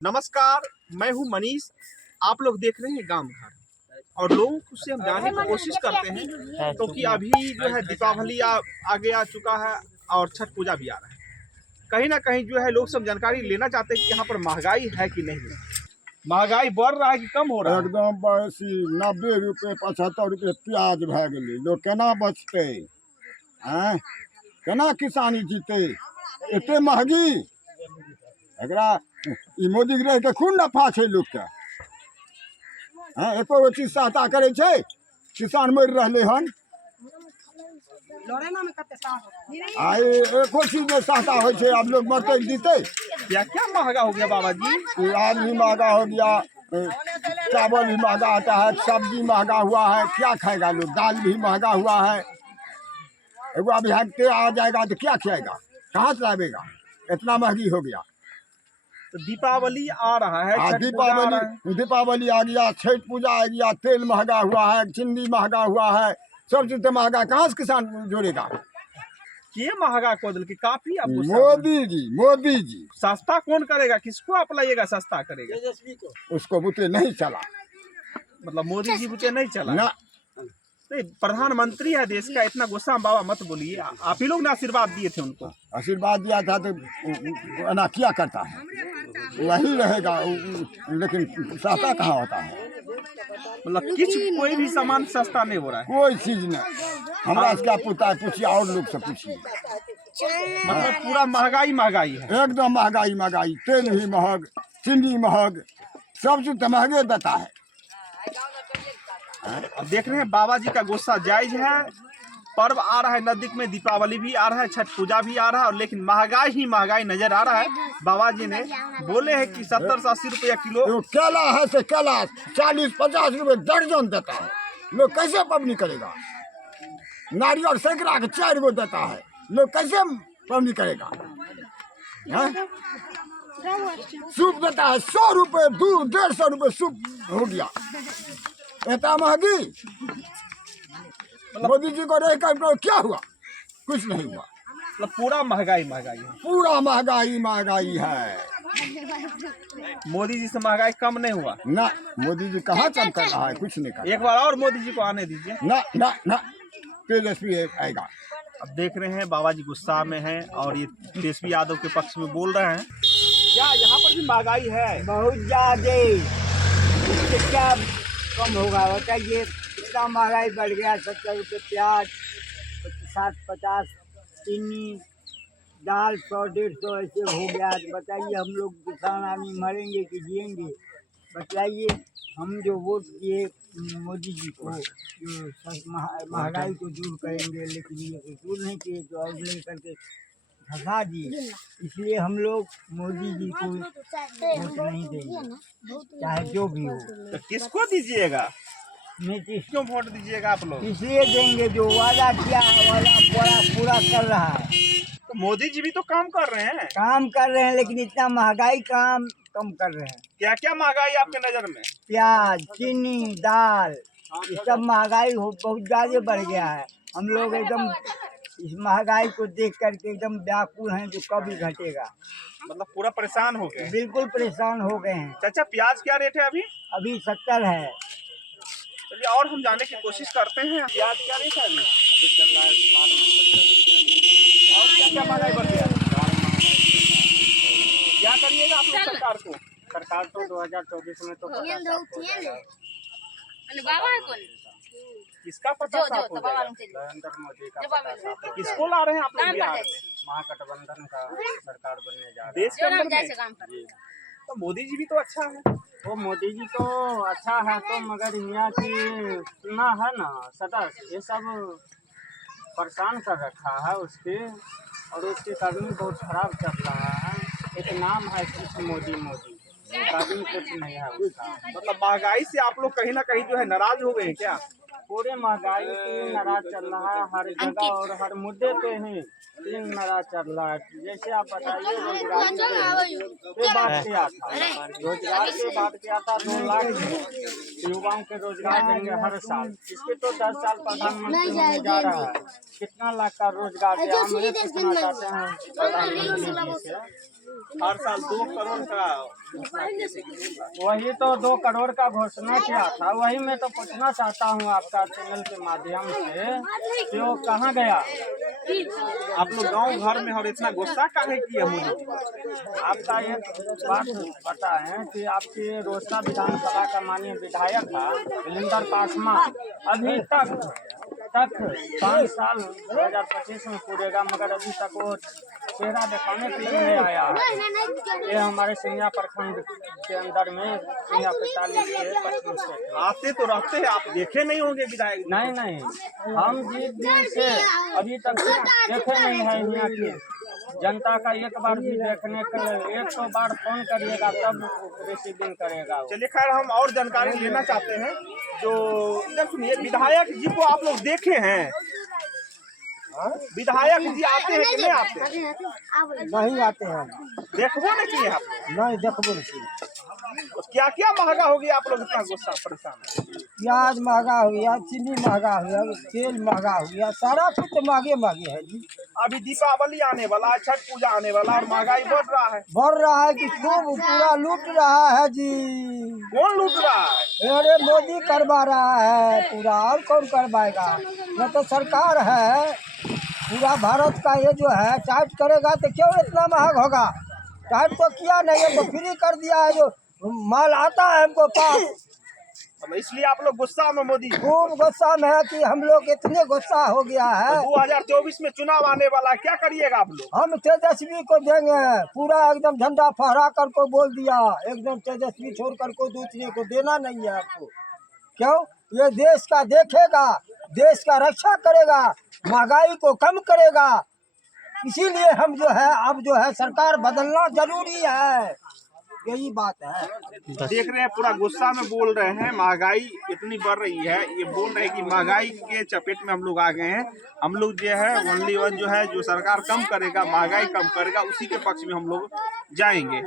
नमस्कार, मैं हूं मनीष। आप लोग देख रहे हैं गांव घर और लोगों से हम जानने की कोशिश करते हैं क्योंकि अभी जो है दीपावली आगे आ चुका है और छठ पूजा भी आ रहा है। कहीं ना कहीं जो है लोग सब जानकारी लेना चाहते हैं कि यहाँ पर महंगाई है कि नहीं, महंगाई बढ़ रहा है कि कम हो रहा है। एकदम बेसी 90 रुपये 75 रुपये प्याज भए गेलै, लोग केना बचतै? हैं केना किसानी जीते? एते महगी एकरा ई मोदी के रह के कोन नफा छै लोकके? हैं एको गो चीज सहायता करै छै? किसान मरि रहलै हन, आइ एको चीज में सहायता होइ छै। अब लोग मरते जीते। क्या क्या महंगा हो गया बाबा जी? प्याज भी महंगा हो गया, चावल भी महंगा आता है, सब्जी महंगा हुआ है, क्या खाएगा लोग? दाल भी महंगा हुआ है। एगो अभी हटके आ जाएगा तो क्या खाएगा? कहाँ से लावेगा? इतना महंगी हो गया। तो दीपावली आ रहा है, छठ पूजा आ रहा है। दीपावली आ गया, छठ पूजा आ गया, तेल महंगा हुआ है, चिन्नी महंगा हुआ है, सब चीज तो महंगा। कहाँ से किसान जोड़ेगा? ये महंगा को दिल की काफी आपको मोदी जी सस्ता कौन करेगा? किसको आप लाइएगा सस्ता करेगा? उसको बुते नहीं चला, मतलब मोदी जी बुते नहीं चला ना। नहीं, प्रधानमंत्री है देश का, इतना गुस्सा बाबा मत बोलिए। आप ही लोग ने आशीर्वाद दिए थे उनको। आशीर्वाद दिया था तो ना क्या करता है? वही रहेगा, लेकिन सस्ता कहाँ होता है? मतलब कोई भी सामान सस्ता नहीं हो रहा है, कोई चीज नहीं। हमारा से क्या पूछता है? पूछिए और लोग से पूछिए। मतलब पूरा महंगाई महंगाई है, एकदम महंगाई महंगाई। तेल भी महंग, चीनी महंग, सब चीज तो महंगे देता है। अब देख रहे हैं बाबा जी का गुस्सा जायज है। पर्व आ रहा है नजदीक में, दीपावली भी आ रहा है, छठ पूजा भी आ रहा है, और लेकिन महंगाई ही महंगाई नजर आ रहा है। बाबा जी ने बोले हैं कि 70 से 80 रुपया किलो। तो केला है से केला 40-50 रुपये दर्जन देता है। लोग कैसे पबनी करेगा? नारियल सैकड़ा के 4 गो देता है, लोग कैसे पबनी करेगा? सूप देता है 100 रुपये, 150 रुपये सूप हो गया। इतना महंगी। मोदी जी को रहकर क्या हुआ? कुछ नहीं हुआ। मतलब पूरा महंगाई महंगाई है, पूरा महंगाई महंगाई है। मोदी जी से महंगाई कम नहीं हुआ ना। मोदी जी कहाँ कम कर रहा है? कुछ नहीं कर रहा। एक बार और मोदी जी को आने दीजिए। ना ना ना, तेजस्वी आएगा। अब देख रहे हैं बाबा जी गुस्सा में हैं और ये तेजस्वी यादव के पक्ष में बोल रहे हैं। क्या यहाँ पर भी महंगाई है? बहुत ज्यादा। इससे क्या कम होगा बताइए? इतना महंगाई बढ़ गया। 70 रुपये प्याज, 60-50 चीनी, दाल 100-150 ऐसे हो गया। तो बताइए हम लोग किसान आदमी मरेंगे कि जिएंगे? बताइए। हम जो वोट दिए मोदी जी को, जो महंगाई को दूर करेंगे, लेकिन ये तो दूर नहीं किए, तो और लेकर के फंसा दिए। इसलिए हम लोग मोदी जी को वोट नहीं देंगे, चाहे जो भी हो। तो किसको दीजिएगा? नीतीश क्यों वोट दीजिएगा आप लोग? इसलिए देंगे जो वादा किया है, वादा पूरा कर रहा है। तो मोदी जी भी तो काम कर रहे हैं। काम कर रहे हैं, लेकिन इतना महंगाई काम कम कर रहे हैं। क्या क्या महंगाई आपके नजर में? प्याज, चीनी, दाल, ये सब महंगाई बहुत ज़्यादा बढ़ गया है। हम लोग एकदम इस महंगाई को देख करके एकदम व्याकुल हैं, जो कभी घटेगा। मतलब पूरा परेशान हो गए? बिल्कुल परेशान हो गए हैं। चाचा प्याज क्या रेट है अभी? अभी 70 है। चलिए और हम जानने की कोशिश करते हैं, प्याज क्या रेट है अभी? चल रहा है 70 रुपये। और क्या क्या महंगाई बढ़ गया? क्या करिएगा आप लोग सरकार को? सरकार तो 2024 में तो किसका पता साफ हो जाएगा? नरेंद्र मोदी का पता साफ है। किसको ला रहे हैं आप लोग बिहार में? महागठबंधन का सरकार बनने जा रहा देश के अंदर में? है। तो मोदी जी भी तो अच्छा है। वो मोदी जी तो अच्छा है, तो मगर यहाँ की सुना है ना सदस्य ये सब परेशान कर रखा है उसके, और उसके कदम बहुत खराब चल रहा है। एक नाम है सिर्फ मोदी मोदी, कदम कुछ नहीं है उसका। मतलब महंगाई से आप लोग कहीं ना कहीं जो है नाराज हो गए हैं क्या? पूरी महंगाई की नारा चल रहा है हर जगह और हर मुद्दे पे ही तीन नारा चल रहा है। जैसे आप बताइए रोजगार पे बात किया था, रोजगार पे बात किया था 2 लाख युवाओं के रोजगार देंगे हर साल। इसके तो 10 साल प्रधानमंत्री होने जा रहा है, कितना लाख का रोजगार दिया? हम ये पूछना चाहते हैं प्रधानमंत्री जी से। हर साल 2 करोड़ का वही तो 2 करोड़ का घोषणा किया था, वही मैं तो पूछना चाहता हूँ आपका चैनल के माध्यम से कि वो कहाँ गया? आप लोग गांव घर में और इतना गुस्सा काहे किया मोदी? आपका एक बात पता है कि आपके रोसड़ा विधानसभा का माननीय विधायक था वीरेंद्र पासवान, अभी तक 5 साल 2025 में पूरेगा, मगर अभी तक वो चेहरा दिखाने के लिए नहीं आया है। ये हमारे सिंघिया प्रखंड के अंदर में सिंघिया 45 के पश्चिम से आते तो रहते हैं, आप देखे नहीं होंगे विधायक? नहीं, हम जिस दिन से अभी तक देखे नहीं है यहाँ की जनता का एक बार भी देखने के लिए 100 बार फोन करिएगा तब रिसीविंग करेगा। चलिए खैर, हम और जानकारी लेना चाहते हैं। जो इधर सुनिए, विधायक जी को आप लोग देखे हैं? विधायक जी आते हैं कि नहीं आते? नहीं आते हैं, देखबो नहीं किए आप लोग? नहीं देखबो नहीं। तो क्या क्या महंगा हो गया, आप लोग इतना गुस्सा परेशान? प्याज महंगा हो गया, चीनी महंगा हो गया, तेल महंगा हो गया, सारा कुछ तो महंगे है जी। अभी दीपावली आने वाला है, छठ पूजा आने वाला और महंगाई बढ़ रहा है कि खूब पूरा लूट रहा है जी। कौन लूट रहा है? अरे मोदी करवा रहा है पूरा, और कौन करवाएगा? न तो सरकार है पूरा भारत का, ये जो है टाइट करेगा तो क्यों इतना महंग होगा? टाइट तो किया नहीं है, तो फ्री कर दिया है, जो माल आता है हमको पास। इसलिए आप लोग गुस्सा में मोदी? खूब गुस्सा में है कि हम लोग इतने गुस्सा हो गया है। 2024 में चुनाव आने वाला है, क्या करिएगा आप लोग? हम तेजस्वी को देंगे, पूरा एकदम झंडा फहरा कर को बोल दिया, एकदम तेजस्वी छोड़कर को दूसरे को देना नहीं है आपको। क्यों? ये देश का देखेगा, देश का रक्षा करेगा, महंगाई को कम करेगा, इसीलिए हम जो है अब जो है सरकार बदलना जरूरी है, यही बात है। देख रहे हैं पूरा गुस्सा में बोल रहे हैं, महंगाई इतनी बढ़ रही है, ये बोल रहे हैं कि महंगाई के चपेट में हम लोग आ गए हैं। हम लोग जो है ओनली वन जो है, जो सरकार कम करेगा, महंगाई कम करेगा, उसी के पक्ष में हम लोग जाएंगे।